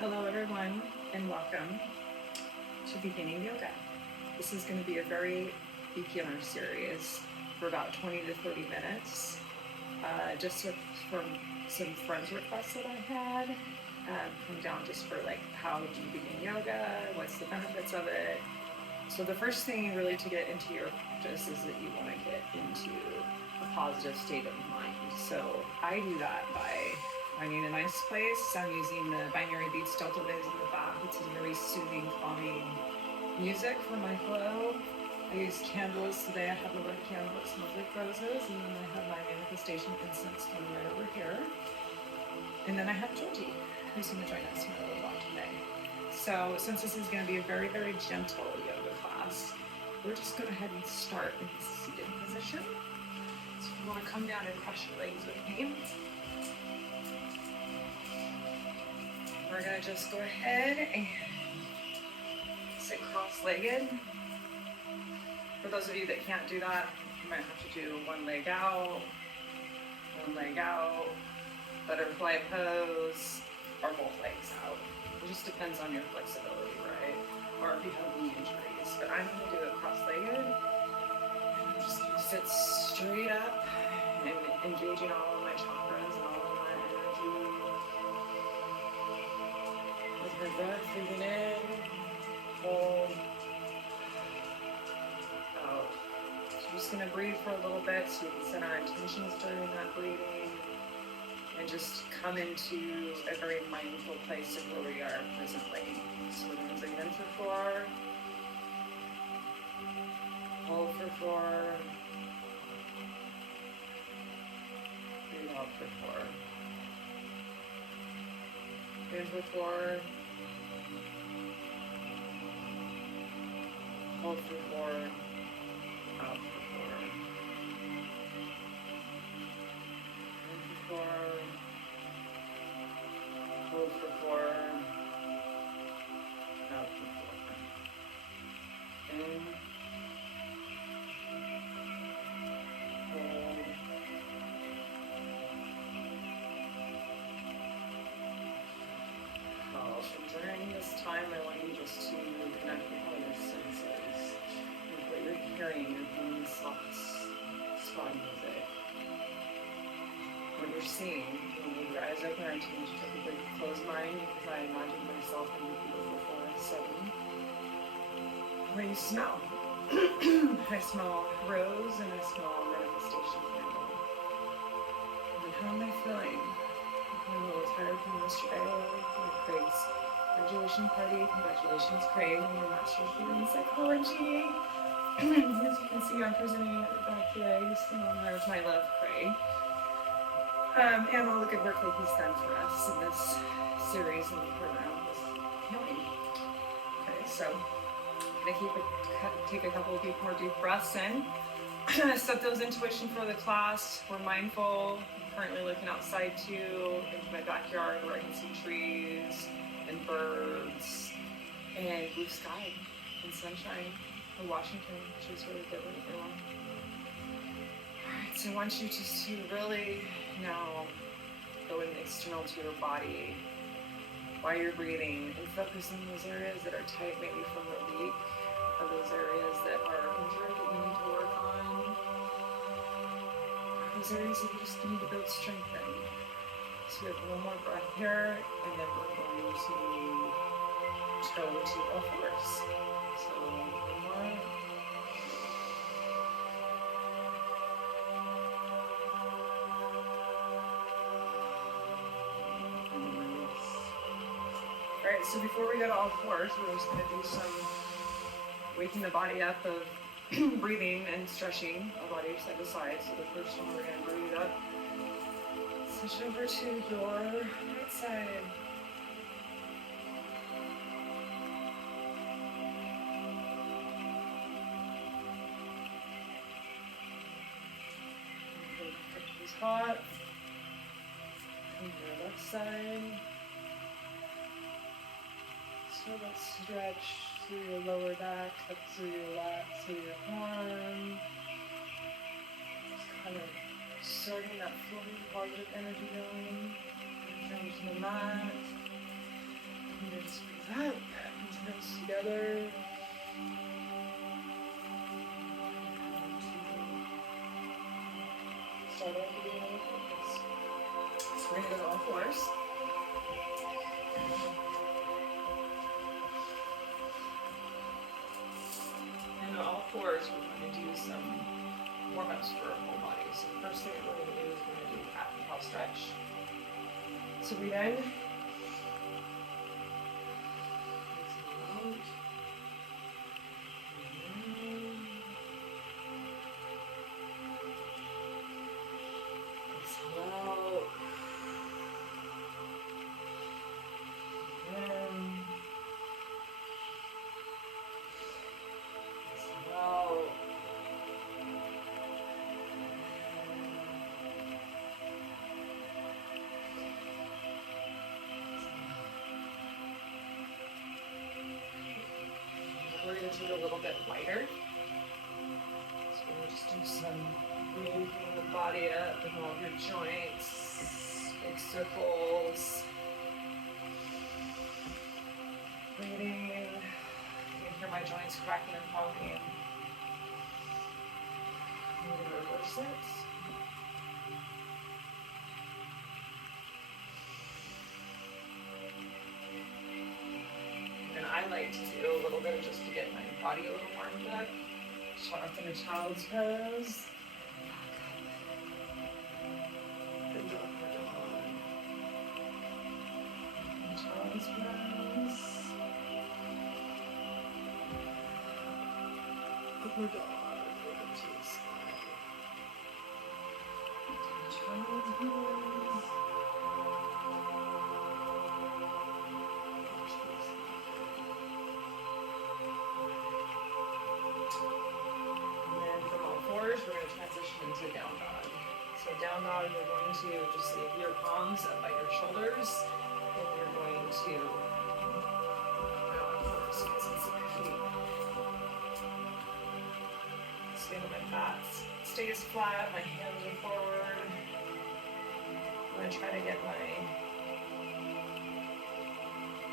Hello everyone and welcome to Beginning Yoga. This is going to be a very beginner series for about 20 to 30 minutes. From some friends' requests that I had come down just for like how do you begin yoga, what's the benefits of it. So the first thing really to get into your practice is that you want to get into a positive state of mind. So I do that by finding a nice place. I'm using the Binary Beats Delta Waves in the back. It's a very soothing, calming music for my flow. I use candles today. I have a red candle that smells like roses, and then I have my manifestation incense going right over here. And then I have Georgie, who's going to join us in a little while today. So since this is going to be a very, very gentle yoga class, we're just going to go ahead and start in the seated position. So if you want to come down and cross your legs with me. We're going to just go ahead and sit cross-legged. For those of you that can't do that, you might have to do one leg out, butterfly pose, or both legs out. It just depends on your flexibility, right? Or if you have knee injuries. But I'm going to do it cross-legged. And I'm just going to sit straight up and engaging all of my chakras and all of my energy. With her breath, breathing in, hold, out. So I'm just going to breathe for a little bit so we can set our intentions during that breathing and just come into a very mindful place of where we are presently. So we're going to breathe in for 4, hold for 4, breathe out for 4. In for 4, hold for 4, out for 4. In for 4, hold for 4, out for 4. In, hold, out. So during this time, I want you just to connect with all your senses, with what you're hearing, your own thoughts, spa music, what you're seeing. When you leave your eyes open, I tend to typically close mine because I imagine myself in the beautiful forest setting. What do you smell? I smell rose and I smell manifestation candle. And how am I feeling? I'm a little tired from yesterday with Craig's graduation party. Congratulations, Craig, on your master's degree in psychology. As you can see, I'm presenting at the back today. So there's my love, Craig. And all the good work that he's done for us in this series and program with healing. Okay, so I'm going to take a couple of more deep breaths in. Set those intuition for the class. We're mindful. I'm currently looking outside too, into my backyard where I can see trees and birds and blue sky and sunshine in Washington, which is really good right now. Alright, so I want you just to really now go in external to your body while you're breathing and focus on those areas that are tight, maybe from the week, or those areas that are injured that you need to work on, or those areas that you just need to build strength in. So we have one more breath here, and then we're going to go to a force. So one more. Alright, so before we go to all fours, we're just going to do some waking the body up of breathing and stretching our body side to side. So the first one, we're going to breathe up. Switch over to your right side. Is hot. Come to your left side. So let's stretch through your lower back, up through your lats, through your arm. Just kind of sorting that flow, positive energy going. Down to the mat. And then squeeze up, hands together. Start off with another practice. So we're going to go to all fours. And on all fours, we're going to do some warm-ups for our whole body. So the first thing that we're going to do is we're going to do cat and cow stretch. So breathe in. We're going to do it a little bit lighter. So we'll just do some moving the body up with all of your joints, big circles. Breathing. You can hear my joints cracking and popping. I'm going to reverse it. I like to do a little bit just to get my body a little warmed up. Start off in a child's pose. Then go up my dog. Child's pose. Upward dog. Up to the side. Child's pose. We're going to transition into down dog. So down dog, you're going to just leave your palms up by your shoulders, and you're going to stand on my backs. Stay as flat, my hands are forward. I'm going to try to get my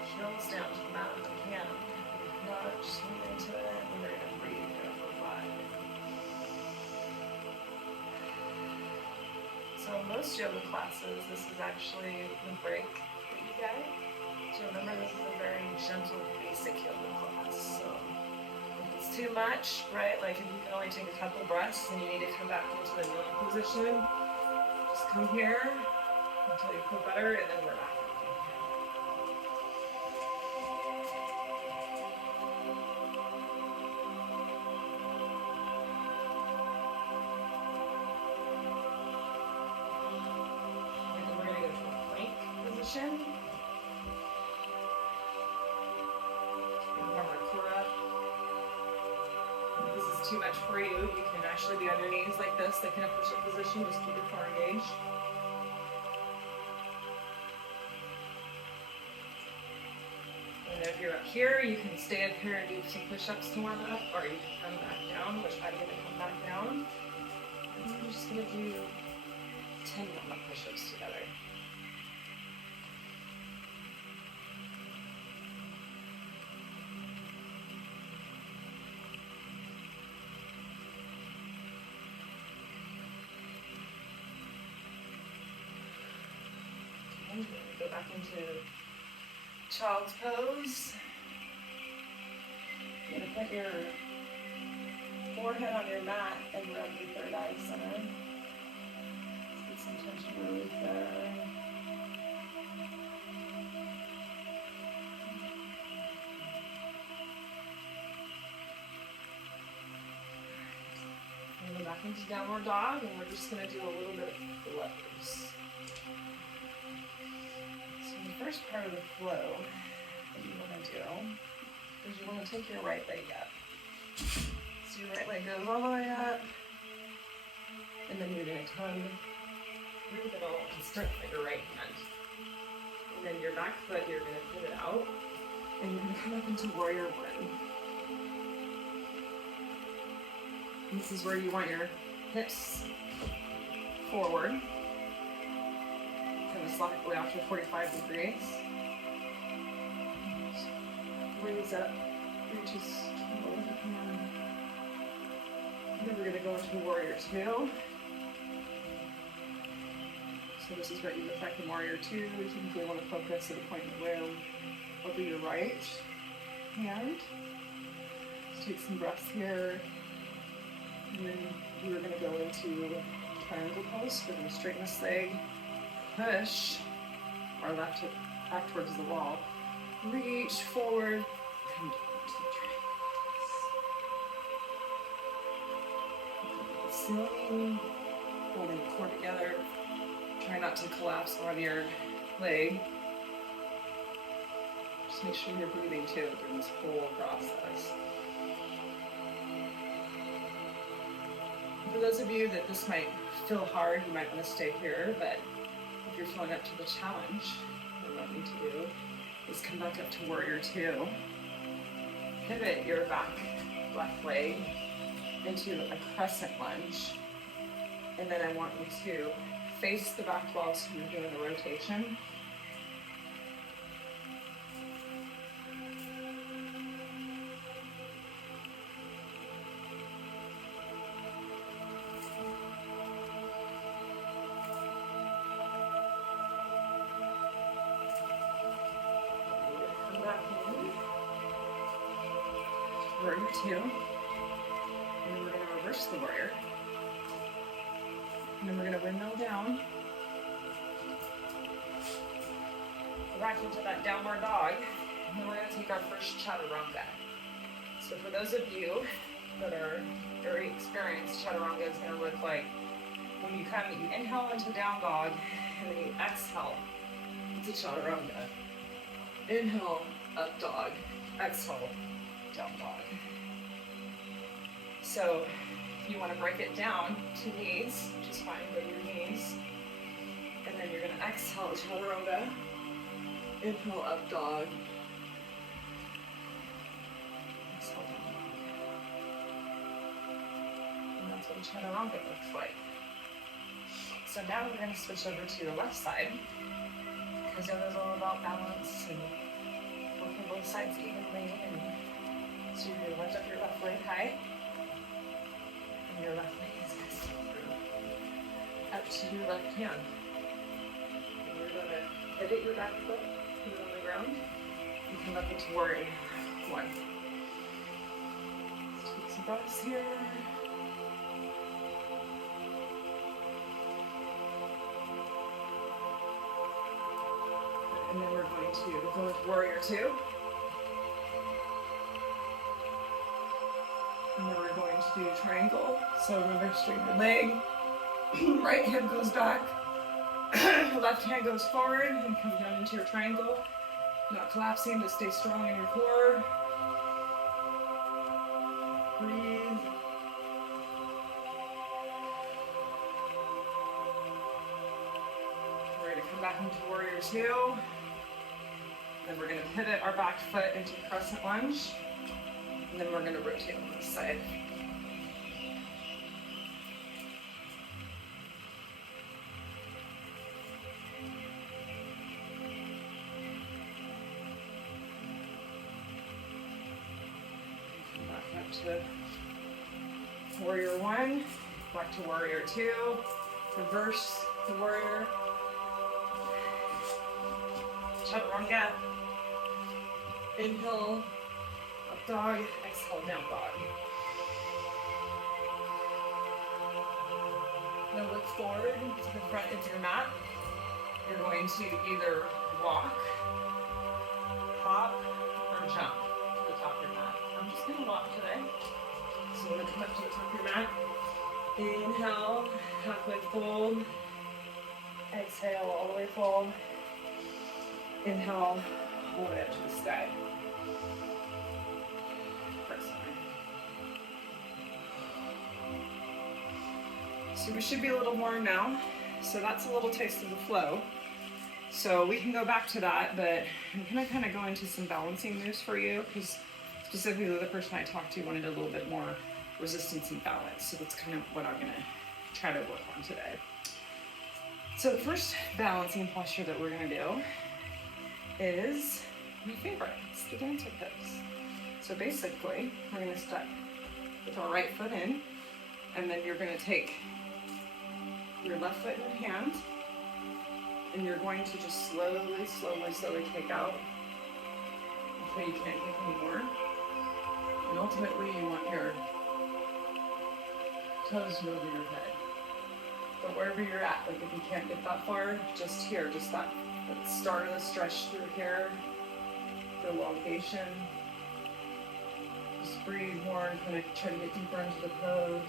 heels down to the mat if I can. If not, just lean into it, and we're going to breathe here for 5. So most yoga classes, this is actually the break that you get. So remember, this is a very gentle, basic yoga class. So if it's too much, right, like if you can only take a couple breaths and you need to come back into the kneeling position, just come here until you feel better, and then we're back. If this is too much for you, you can actually be on your knees like this, like in a push-up position, just keep your core engaged. And if you're up here, you can stay up here and do some push-ups to warm up, or you can come back down, which I'm going to come back down. And we're just going to do 10 warm-up push-ups together. Go back into child's pose. You're going to put your forehead on your mat and rub your third eye center. Get some tension relief there. And go back into downward dog, and we're just going to do a little bit of flows. First part of the flow that you want to do is you want to take your right leg up. So your right leg goes all the way up, and then you're going to come through the middle and start with your right hand. And then your back foot, you're going to pivot out, and you're going to come up into warrior one. And this is where you want your hips forward. Kind of slightly off to 45 degrees. Raise up, reach as low as you can. And then we're going to go into Warrior Two. So this is what you look like in Warrior Two. You typically want to focus at a point in the room over your right hand. Just take some breaths here. And then we're going to go into triangle pose. We're going to straighten this leg, push our left hip back towards the wall, reach forward, come down to the triangle pose. Ceiling, holding the core together. Try not to collapse on your leg. Just make sure you're breathing too during this whole process. For those of you that this might feel hard, you might want to stay here, but if you're feeling up to the challenge, what I need to do is come back up to Warrior Two. Pivot your back left leg into a crescent lunge. And then I want you to face the back wall so you're doing a rotation. Come back in. Warrior Two. And then we're going to reverse the warrior. And then we're going to windmill down. Back into that downward dog. And then we're going to take our first chaturanga. So for those of you that are very experienced, chaturanga is going to look like when you inhale into down dog, and then you exhale into chaturanga. Inhale, up dog. Exhale, down dog. So if you want to break it down to knees, just fine, go to your knees. And then you're going to exhale, chaturanga. Inhale, up dog. Exhale, down dog. And that's what chaturanga looks like. So now we're going to switch over to the left side, because yoga is all about balance and working both sides evenly. And so you're going to lift up your left leg high. Your left leg is going to slip through up to your left hand. And you're going to pivot your back foot, put it on the ground, and come up into Warrior One. Let's take some breaths here. And then we're going to go with Warrior Two. And then we're going to do triangle. So remember, straighten your leg. Right hip goes back. Left hand goes forward and come down into your triangle. Not collapsing, but stay strong in your core. Breathe. We're going to come back into Warrior Two. Then we're going to pivot our back foot into crescent lunge. And then we're going to rotate on this side. Come back up to Warrior One, back to Warrior Two, reverse the warrior. Chaturanga. Inhale, up dog, exhale, down dog. Now look forward to the front of your mat. You're going to either walk, hop, or jump to the top of your mat. I'm just going to walk today. So I'm going to come up to the top of your mat. Inhale, halfway fold. Exhale, all the way fold. Inhale, all the way up to the sky. So we should be a little warm now. So that's a little taste of the flow. So we can go back to that, but I'm gonna kind of go into some balancing moves for you, because specifically the person I talked to wanted a little bit more resistance and balance. So that's kind of what I'm gonna try to work on today. So the first balancing posture that we're gonna do is my favorite, it's the dancer pose. So basically, we're gonna step with our right foot in, and then you're gonna take your left foot in your hand, and you're going to just slowly take out until you can't take anymore. And ultimately, you want your toes over your head. But wherever you're at, like if you can't get that far, just here, just that start of the stretch through here, the elongation. Just breathe more and kind of try to get deeper into the pose.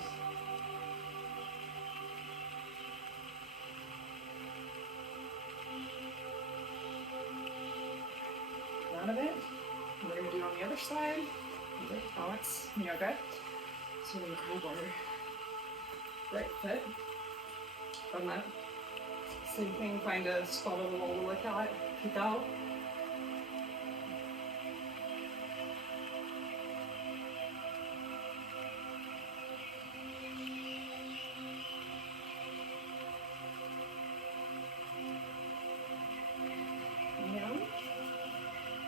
Out of it. We're going to do it on the other side. Balance yoga. So we're going to grab our right foot from that. Same thing, find a spot on the wall to look at, kick out.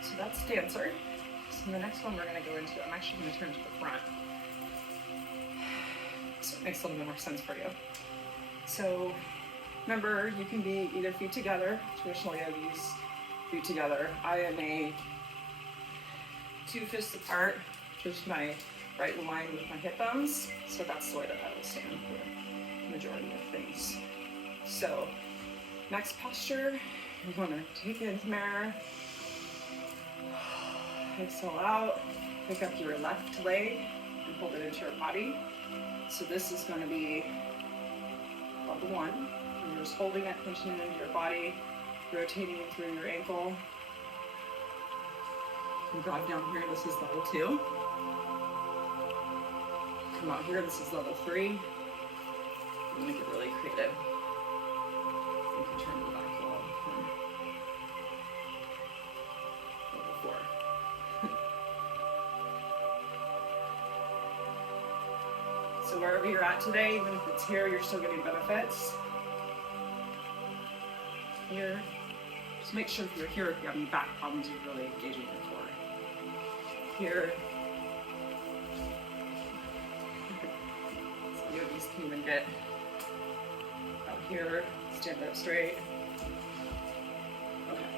So that's dancer. So the next one we're going to go into, I'm actually going to turn to the front. So it makes a little bit more sense for you. So remember, you can be either feet together, traditional yogis, feet together. I am a 2 fists apart, just my right in line with my hip bones. So that's the way that I will stand for the majority of things. So next posture, you're going to take it into mirror. Exhale out, pick up your left leg and hold it into your body. So this is going to be level 1. And you're just holding it, pushing it into your body, rotating it through your ankle. You drop down here, this is level 2. Come out here, this is level 3. You make it really creative. You can turn the back wall. Level 4. So wherever you're at today, even if it's here, you're still getting benefits. Here, just make sure if you're here, if you have any back problems, you're really engaging your core. Here, so yogis can even get out here, stand up straight. Okay,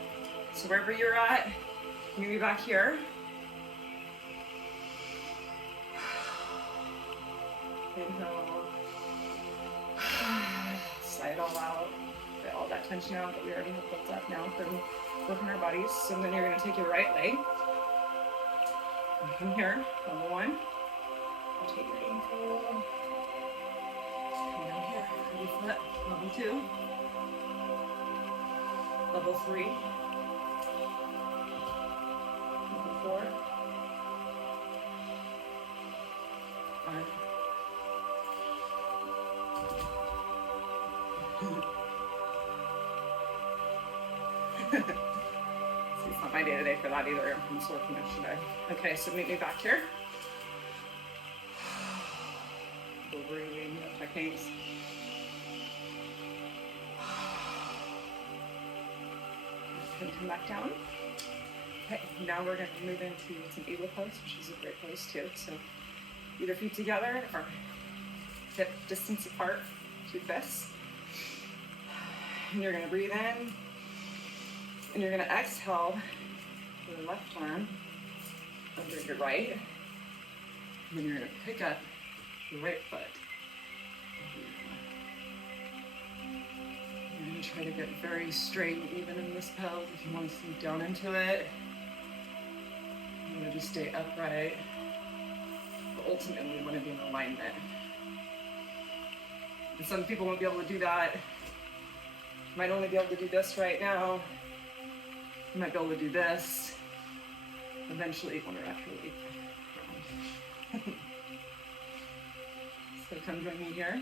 so wherever you're at, maybe back here. Inhale, sigh it all out, get all that tension out that we already have built up now from working our bodies. So then you're going to take your right leg, and come here, level 1, take your ankle, come down here, heavy foot, level 2, level 3, level 4, 5, See, it's not my day today for that either. I'm sore from yesterday. Okay, so meet me back here. Breathing, techniques. And come back down. Okay, now we're going to move into some eagle pose, which is a great pose too. So either feet together or hip distance apart, 2 fists. And you're going to breathe in, and you're going to exhale your left arm under your right, and then you're going to pick up your right foot. You're going to try to get very straight and even in this pose. If you want to sink down into it, you're going to just stay upright, but ultimately you want to be in alignment. And some people won't be able to do that. You might only be able to do this right now. You might be able to do this. Eventually, when you're actually. So come join me here.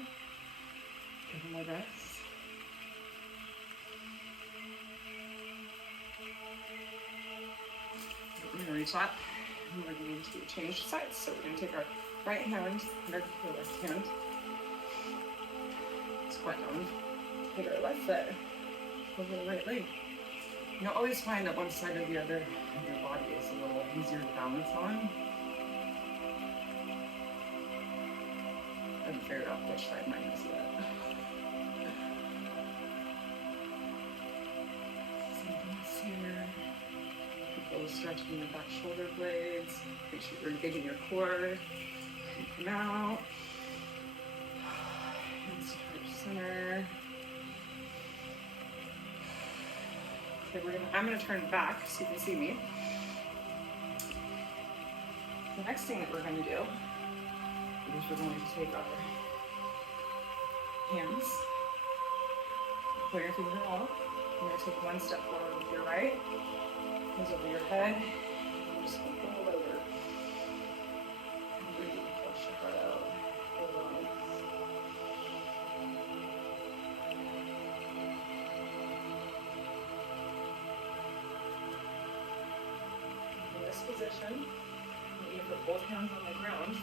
Give more breaths. We're going to reach up, and we're going to change sides. So we're going to take our right hand under the left hand. Squat down. Take our left foot over the right leg. You'll always find that one side or the other of your body is a little easier to balance on. I haven't figured out which side mine is yet. Here. Keep those stretching your back shoulder blades. Make sure you're engaging your core. Come out. Hands to heart center. Okay, I'm going to turn back so you can see me. The next thing that we're going to do is we're going to take our hands, put your finger out. You're going to take one step forward with your right, hands over your head, and just fold over. And breathe, push your heart out. Hold on. In this position, you put both hands on the ground.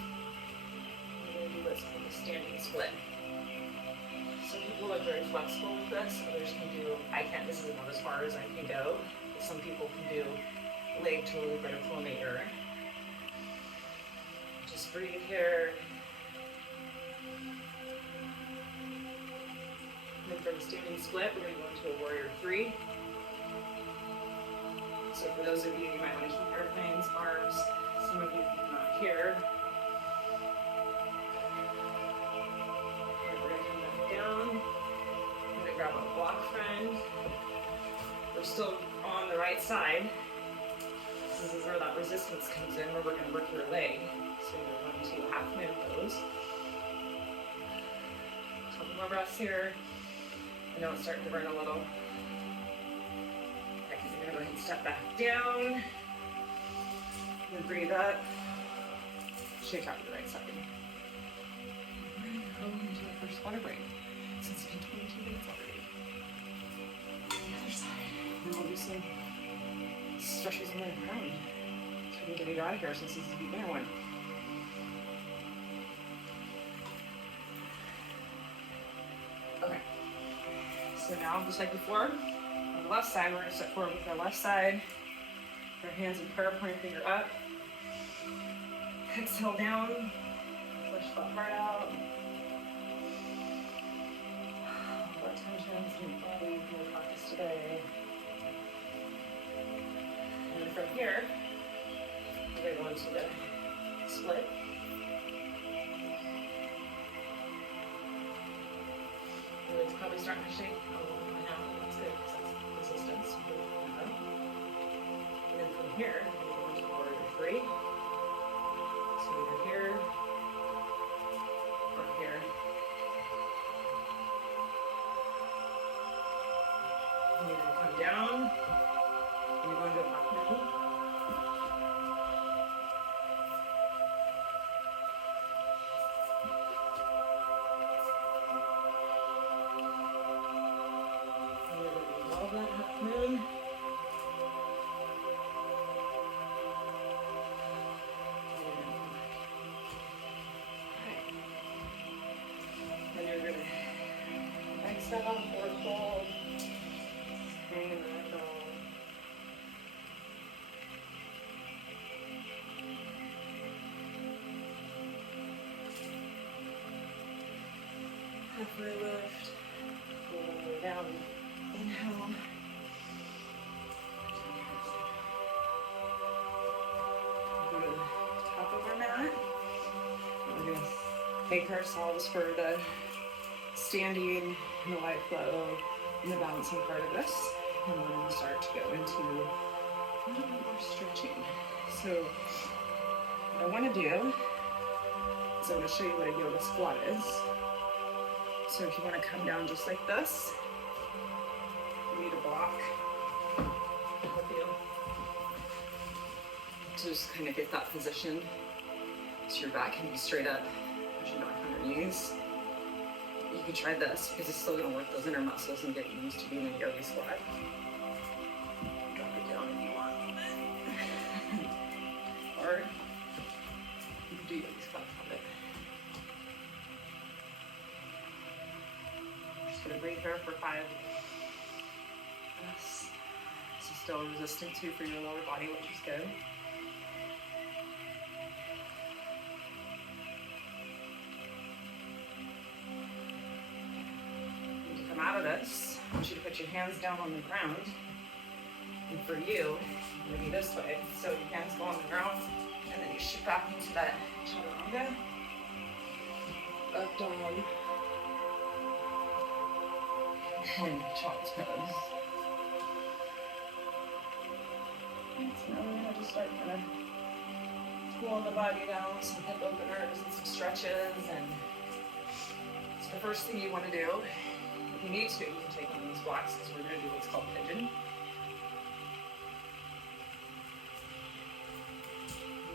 We're going to do what's called a standing split. Some people are very flexible with this, others can do, this is about as far as I can go. Some people can do leg to verticalometer. Just breathe here. And then from standing split, we're going to go into a warrior 3. So for those of you might want to keep airplanes, arms, some of you not here. Grab a block friend. We're still on the right side. This is where that resistance comes in, where we're going to work your leg. So you're going to half moon those. A couple more breaths here. I know it's starting to burn a little. Okay, you're going to go ahead and step back down. And breathe up. Shake out your right side. We're going to go into the first water break. Since it's been 22 minutes already. The other side. And we'll do some stretches on the ground. So we can get you out of here since this is a beginner one. Okay. So now, just like before, on the left side, we're going to step forward with our left side. Our hands in prayer, pointing finger up. Exhale down. Push that heart out. Tensions in your body from the practice today. And then from here, we're going to go into the split. And it's probably starting to shake a little bit now. That's good because that's resistance. And then from here, we're going to go into warrior 3. So either here or here. You're going to come down, and you're going to go up now. And you're going to revolve that half moon. Alright. Then you're going to right step up, forward fold. Halfway lift, pull all the way down, inhale. Go to the top of our mat. We're going to thank ourselves for the standing and the light flow and the balancing part of this. And we're going to start to go into a little bit more stretching. So what I want to do is I'm going to show you what a yoga squat is. So if you want to come down just like this, you need a block to help you to just kind of get that position so your back can be straight up as you're not on your knees. You can try this because it's still going to work those inner muscles and get you used to being in a yoga squat. Drop it down if you want. Or you can do yoga squat from it. Just going to breathe here for 5 breaths. So still resistant to for your lower body, which is good. When you come out of this, I want you to put your hands down on the ground. And for you, maybe this way. So your hands go on the ground, and then you shoot back into that chaturanga. Up, down. And child's pose. So now we're going to just start kind of cooling the body down, some hip openers and some stretches. And so the first thing you want to do, if you need to, you can take on these blocks because we're going to do what's called pigeon.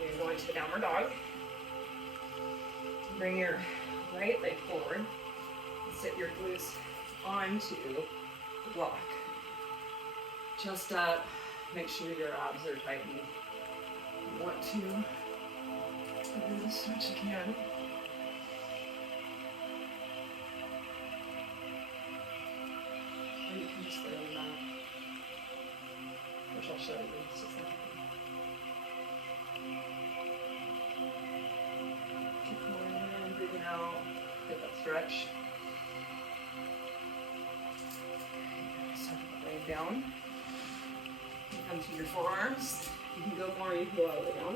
You're going to the downward dog. Bring your right leg forward and sit your glutes onto the block. Chest up, make sure your abs are tightened. You want to do as much as you can. Or you can just lay on the mat, which I'll show you in just a second. Keep going in, breathing out, get that stretch. Down. You come to your forearms. You can go more, you can go all the way down.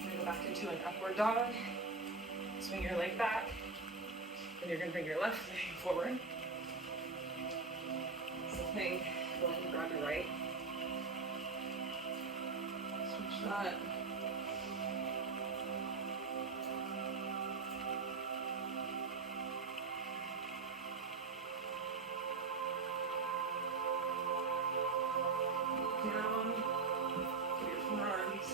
You're going to go back into an upward dog. Swing your leg back. Then you're going to bring your left leg forward. Same thing. Go ahead and grab your right. Shot. Down to your forearms.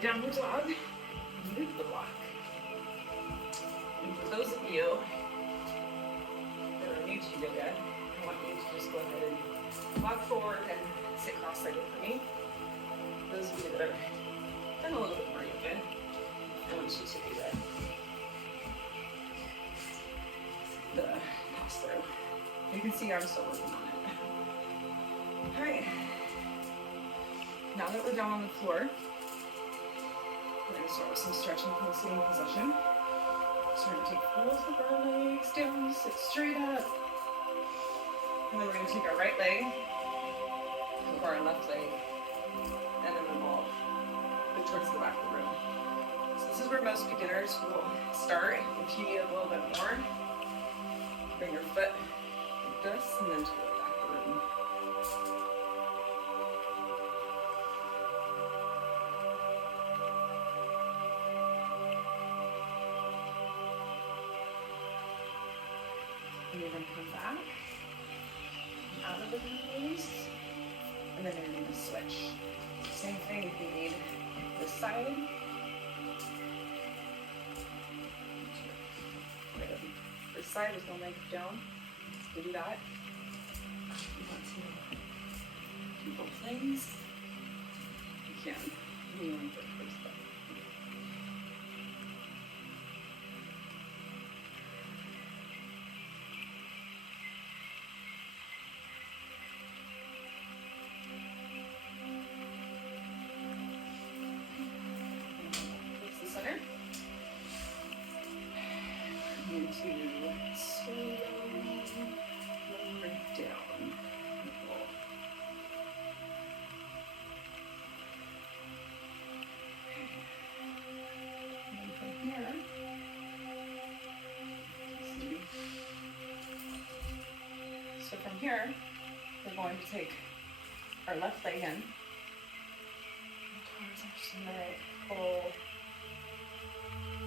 Downward dog, move the block. And for those of you that are new to yoga, I want you to just go ahead and walk forward and sit cross-legged for me. Those of you that have done a little bit more yoga, I want you to do that. The pass through. You can see I'm still working on it. All right. Now that we're down on the floor, we're going to start with some stretching from the same position. So we're going to take both of our legs down, sit straight up. And then we're going to take our right leg over our left leg, and then we'll go towards the back of the room. So this is where most beginners will start. If you need a little bit more, bring your foot like this, and then to the back of the room. And you're going to come back, out of the knees, and then you're going to switch. Same thing if you need this side. This side is going to make it down. To do that, you want to do both things. You can. You want to put first step. So from here, we're going to take our left leg in. Hold.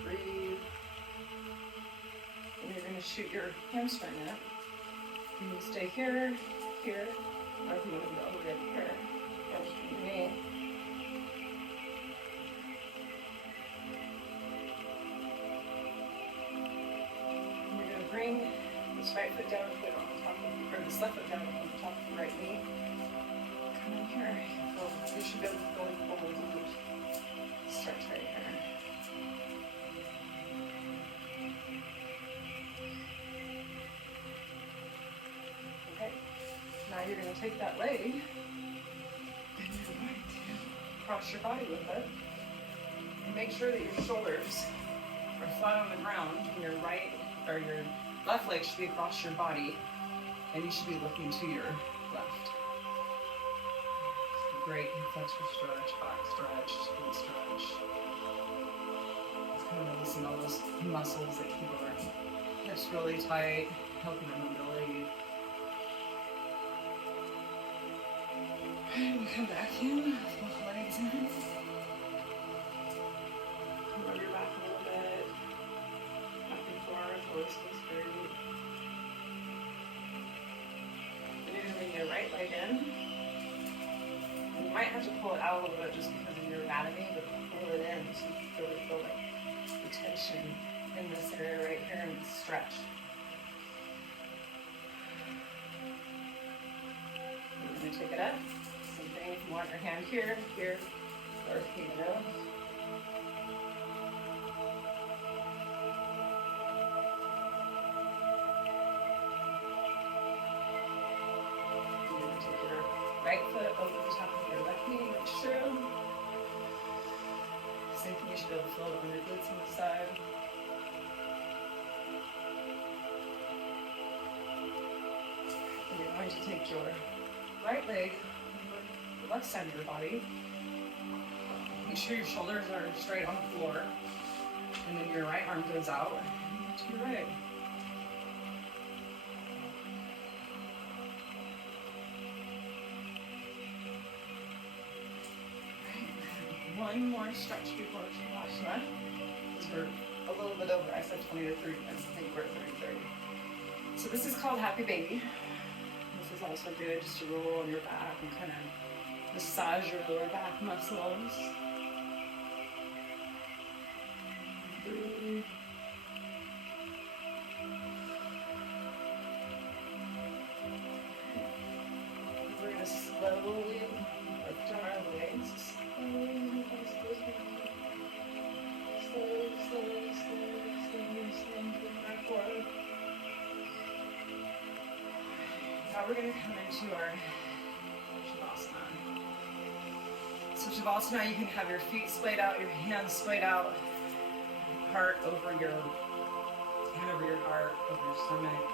Breathe. And you're going to shoot your hamstring up. And you stay here, here, or if you want to go over here, and me. You're going to bring this right foot down, put it on the top of, or this left foot down on the top of the right knee. Come in here. You should be able to go forward and stretch right here. Okay. Now you're going to take that leg and you're going to cross your body with it. And make sure that your shoulders are flat on the ground and your right or your left leg should be across your body and you should be looking to your left. Great hip flexor stretch, back stretch, glute stretch. It's kind of releasing all those muscles that keep our hips really tight, helping our mobility. And come back in, both legs in. Rub your back a little bit, back and forth, always feels great. And you're going to bring your right leg in. You might have to pull it out a little bit just because of your anatomy, but pull it in so you can really feel like the tension in this area right here and stretch. You're going to take it up. Same thing, if you want your hand here, here, or here. You're going to take your right foot over the top of your left knee, make sure. Same thing, you should be able to feel it on your glutes on the side. And you're going to take your right leg over the left side of your body. Make sure your shoulders are straight on the floor. And then your right arm goes out to your right. One more stretch before Shavasana, because we're a little bit over. I said 20 to 30 minutes. I think we're at 30. So this is called Happy Baby. This is also good just to roll on your back and kind of massage your lower back muscles. Breathe. We're going to slowly lift our legs. Now we're going to come into our Shavasana. So Shavasana, you can have your feet splayed out, your hands splayed out, heart over your hand over your heart, over your stomach.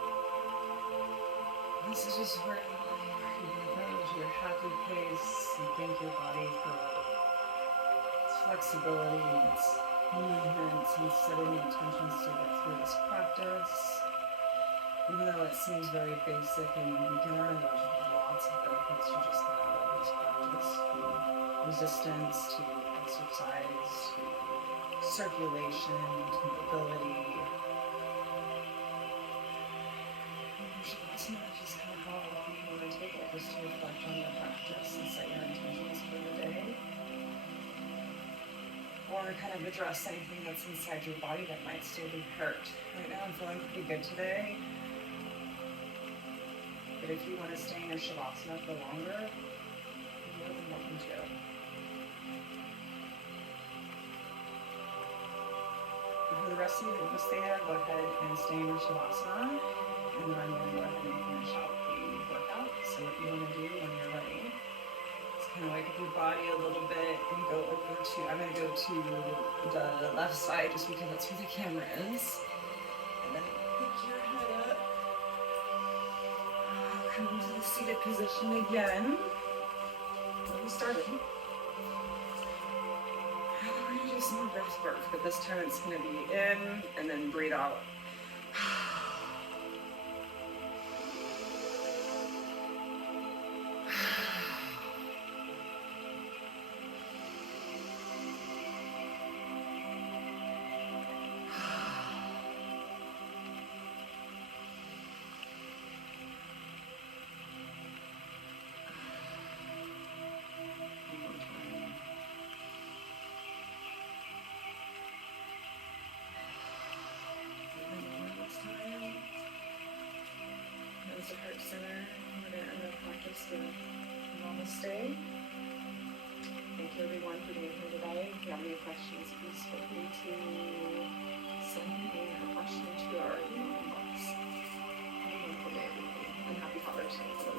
This is just where you go to your happy place and thank your body for its flexibility and its movements and setting the intentions to get through this practice. Even though it seems very basic and beginner, there's lots of benefits to just get out of this practice. From resistance to exercise, to circulation, to mobility. Shavasana is just kind of how you want to take it, just to reflect on your practice and set your intentions for the day. Or kind of address anything that's inside your body that might still be hurt. Right now I'm feeling pretty good today. But if you want to stay in your Shavasana for longer, you're more than welcome to. And for the rest of you that want to stay there, go ahead and stay in your Shavasana. And then I'm going to go ahead and finish out the workout. So what you want to do when you're ready is kind of wake up your body a little bit and go over to, I'm going to go to the left side just because that's where the camera is. And then pick your head up. Come to the seated position again. Where we started. And we're going to do some more breath work, but this time it's going to be in and then breathe out. Hands to Heart Center. We're going to end our practice with Namaste. Thank you everyone for being here today. If you have any questions, please feel free to send me a question to our email inbox. Have a wonderful day, everybody, and happy Father's Day.